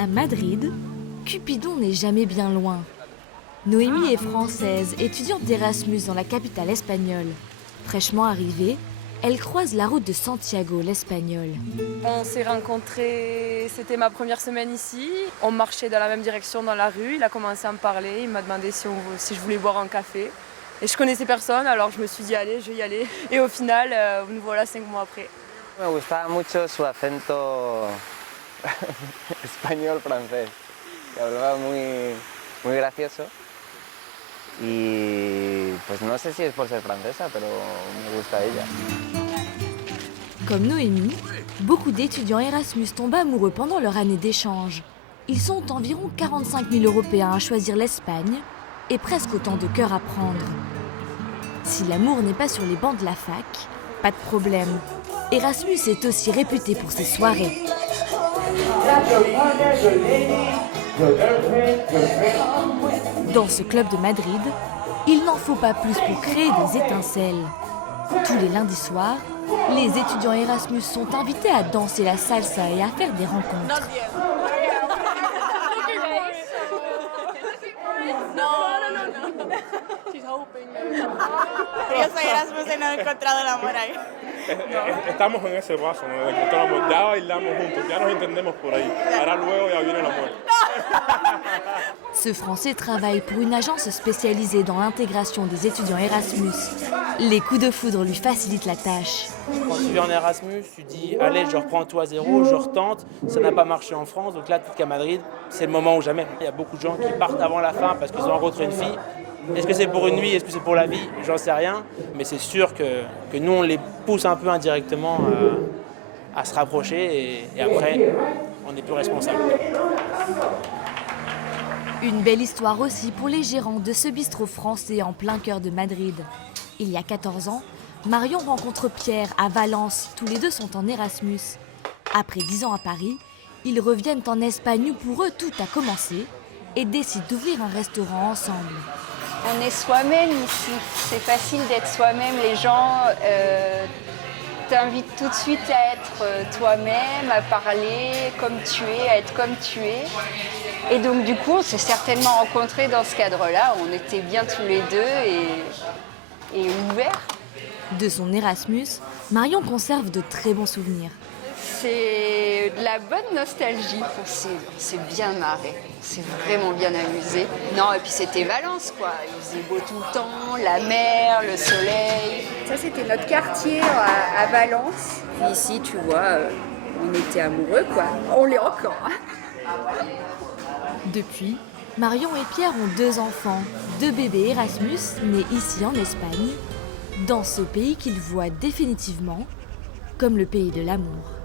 À Madrid, Cupidon n'est jamais bien loin. Noémie est française, étudiante d'Erasmus dans la capitale espagnole. Fraîchement arrivée, elle croise la route de Santiago, l'Espagnol. On s'est rencontrés, c'était ma première semaine ici. On marchait dans la même direction dans la rue, il a commencé à me parler, il m'a demandé si je voulais boire un café. Et je connaissais personne, alors je me suis dit allez, je vais y aller. Et au final, nous voilà 5 mois après. Me gustaba mucho su acento español-francés, que hablaba muy gracioso. Y pues no sé si es por ser francesa, pero me gusta ella. Comme Noémie, beaucoup d'étudiants Erasmus tombent amoureux pendant leur année d'échange. Ils sont environ 45 000 Européens à choisir l'Espagne et presque autant de cœurs à prendre. Si l'amour n'est pas sur les bancs de la fac, pas de problème. Erasmus est aussi réputé pour ses soirées. Dans ce club de Madrid, il n'en faut pas plus pour créer des étincelles. Tous les lundis soirs, les étudiants Erasmus sont invités à danser la salsa et à faire des rencontres. Yo soy Erasmus y no he encontrado el amor ahí. Estamos en ese paso, nos encontramos, ya bailamos juntos, ya nos entendemos por ahí. Ahora luego ya viene el amor. Ce Français travaille pour une agence spécialisée dans l'intégration des étudiants Erasmus. Les coups de foudre lui facilitent la tâche. Quand tu viens en Erasmus, tu dis allez, je reprends tout à zéro, je retente. Ça n'a pas marché en France, donc là, qu'à Madrid, c'est le moment ou jamais. Il y a beaucoup de gens qui partent avant la fin parce qu'ils ont rencontré une fille. Est-ce que c'est pour une nuit, est-ce que c'est pour la vie? J'en sais rien, mais c'est sûr que nous, on les pousse un peu indirectement à se rapprocher et après, on est plus responsable. Une belle histoire aussi pour les gérants de ce bistrot français en plein cœur de Madrid. Il y a 14 ans, Marion rencontre Pierre à Valence. Tous les deux sont en Erasmus. Après 10 ans à Paris, ils reviennent en Espagne où pour eux tout a commencé et décident d'ouvrir un restaurant ensemble. On est soi-même ici, c'est facile d'être soi-même, les gens t'invitent tout de suite à être toi-même, à parler comme tu es, à être comme tu es. Et donc du coup, on s'est certainement rencontrés dans ce cadre-là, on était bien tous les deux et ouverts. De son Erasmus, Marion conserve de très bons souvenirs. C'est de la bonne nostalgie, on s'est bien marré, on s'est vraiment bien amusé. Non, et puis c'était Valence, quoi. Il faisait beau tout le temps, la mer, le soleil. Ça, c'était notre quartier à Valence. Puis ici, tu vois, on était amoureux, quoi. On l'est encore. Depuis, Marion et Pierre ont 2 enfants, 2 bébés Erasmus nés ici en Espagne, dans ce pays qu'ils voient définitivement comme le pays de l'amour.